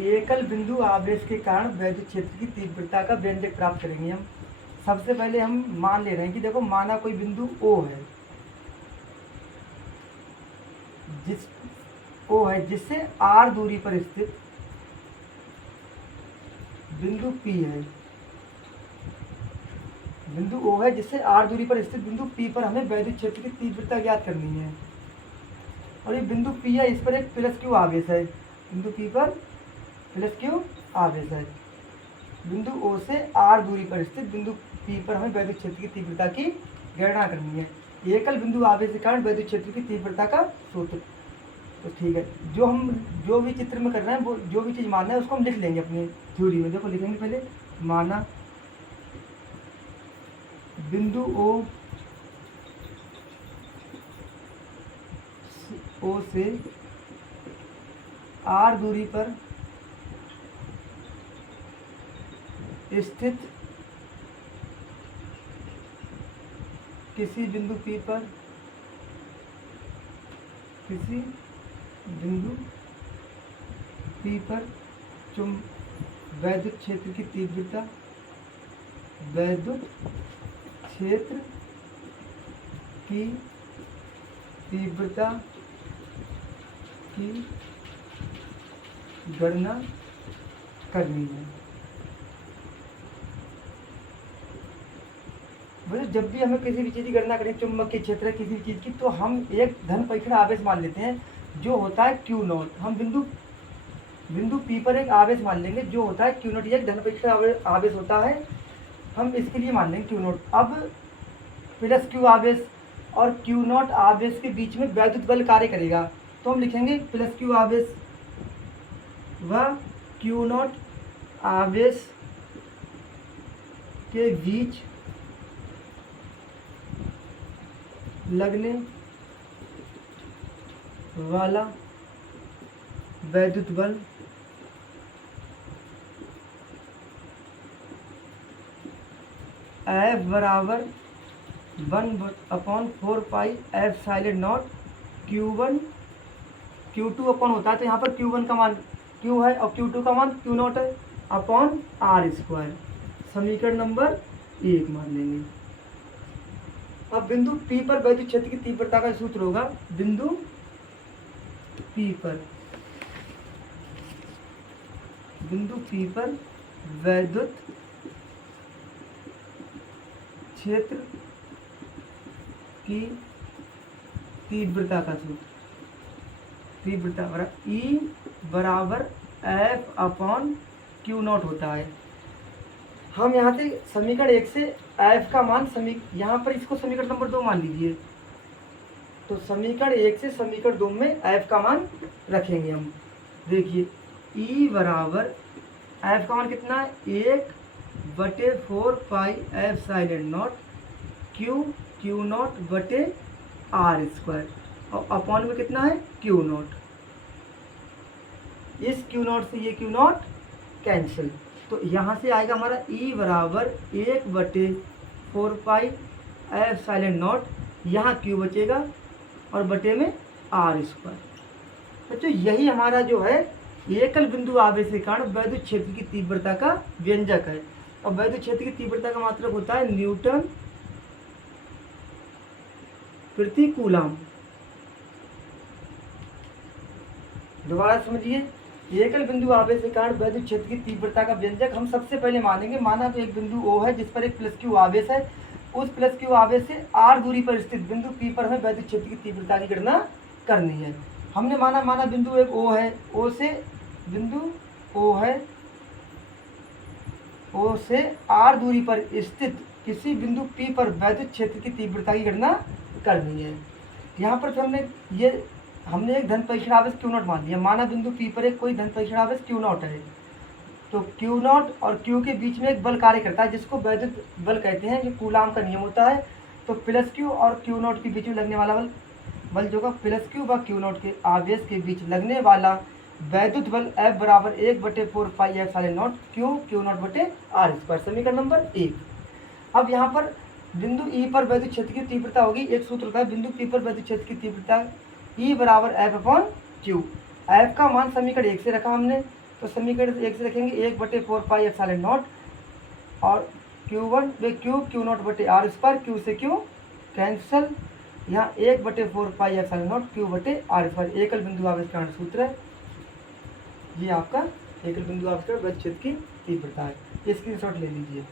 एकल बिंदु आवेश के कारण वैद्युत क्षेत्र की तीव्रता का व्यंजक प्राप्त करेंगे हम। सबसे पहले हम मान ले रहे हैं कि देखो, माना कोई बिंदु O है, जिससे R दूरी पर स्थित बिंदु P है। बिंदु O है जिससे R दूरी पर स्थित बिंदु P पर हमें वैद्युत क्षेत्र की तीव्रता ज्ञात करनी है। और ये बिंदु P है, इस पर एक प्लस Q आवेश है। बिंदु P पर प्लस Q आवेश है। बिंदु O से R दूरी पर स्थित बिंदु P पर हमें वैद्युत क्षेत्र की तीव्रता की गणना करनी है। एकल बिंदु आवेश के कारण वैद्युत क्षेत्र की तीव्रता का सूत्र। तो ठीक है, जो भी चित्र में कर रहे हैं, वो जो भी चीज़ मानना है उसको हम लिख लेंगे अपनी थ्योरी में। देखो लिखेंगे पहले, माना बिंदु O से R दूरी पर स्थित किसी बिंदु P पर वैद्युत क्षेत्र की तीव्रता की गणना करनी है। जब भी हमें किसी भी चीज़ की गणना करें, चुंबकीय क्षेत्र किसी चीज़ की, तो हम एक धन परीक्षण आवेश मान लेते हैं जो होता है Q0। हम बिंदु P पर एक आवेश मान लेंगे जो होता है Q0। एक धन परीक्षण आवेश होता है, हम इसके लिए मान लेंगे Q0। अब प्लस Q आवेश और Q0 आवेश के बीच में वैद्युत बल कार्य करेगा, तो हम लिखेंगे प्लस Q आवेश व Q0 आवेश के बीच लगने वाला वैद्युत बल F बराबर 1/4 पाई एप्सिलॉन Q1 Q2 अपन होता है, तो यहाँ पर Q1 का मान Q है और Q2 का मान Q0 है अपॉन R²। समीकरण नंबर 1 मान लेंगे। अब बिंदु P पर वैद्युत क्षेत्र की तीव्रता का सूत्र होगा, बिंदु P पर वैद्युत क्षेत्र की तीव्रता का सूत्र, E बराबर F अपॉन Q0 होता है। हम यहाँ से समीकरण 1 से F का मान यहाँ पर इसको समीकरण नंबर 2 मान लीजिए, तो समीकरण 1 से समीकरण 2 में F का मान रखेंगे हम। देखिए E बराबर F का मान कितना है, 1/4 पाई एप्सिलॉन Q0 बटे R², और अपॉन में कितना है Q0। इस Q0 से ये Q0 कैंसिल, तो यहाँ से आएगा हमारा E बराबर 1/4 पाई एप्सिलॉन, यहाँ Q बचेगा और बटे में R²। बच्चों यही हमारा जो है एकल बिंदु आवेश के कारण वैद्युत क्षेत्र की तीव्रता का व्यंजक है। और वैद्युत क्षेत्र की तीव्रता का मात्रक होता है न्यूटन प्रति कूलम। दोबारा समझिए, एकल बिंदु आवेश के कारण वैद्युत क्षेत्र की तीव्रता का व्यंजक हम सबसे पहले मानेंगे। माना तो एक बिंदु O है जिस पर एक प्लस Q आवेश है, उस प्लस Q आवेश से R दूरी पर स्थित बिंदु P पर हमें वैद्युत क्षेत्र की तीव्रता की गणना करनी है। हमने माना बिंदु एक O है, O से R दूरी पर स्थित किसी बिंदु P पर वैद्युत क्षेत्र की तीव्रता की गणना करनी है। यहाँ पर तो हमने एक धन परीक्षण आवेश Q0 मान लिया। माना बिंदु P पर एक कोई धन परीक्षण आवेश Q0 है, तो Q0 और Q के बीच में एक बल कार्य करता है जिसको वैद्युत बल कहते हैं, जो कूलाम का नियम होता है। तो प्लस Q और Q0 के बीच में लगने वाला बल जो होगा प्लस Q व Q0 के आवेश के बीच लगने वाला वैद्युत बल F बराबर 1/4 पाई एप्सिलॉन Q0 बटे R²। समीकरण नंबर 1। अब यहाँ पर बिंदु E पर वैद्युत क्षेत्र की तीव्रता होगी, एक सूत्र होता है बिंदु P पर वैद्युत क्षेत्र की तीव्रता E बराबर F अपॉन Q। F का मान समीकरण 1 से रखा हमने, तो समीकरण एक से रखेंगे 1/4πε0 और Q1 वे Q0 बटे आर स्क्वायर, Q से Q कैंसल, यहाँ 1/4πε0 Q बटे आर स्क्वायर एकल बिंदु आवेश सूत्र है। ये आपका एकल बिंदु आवेश वृत्त क्षेत्र की तीव्रता है। स्क्रीनशॉट ले लीजिए।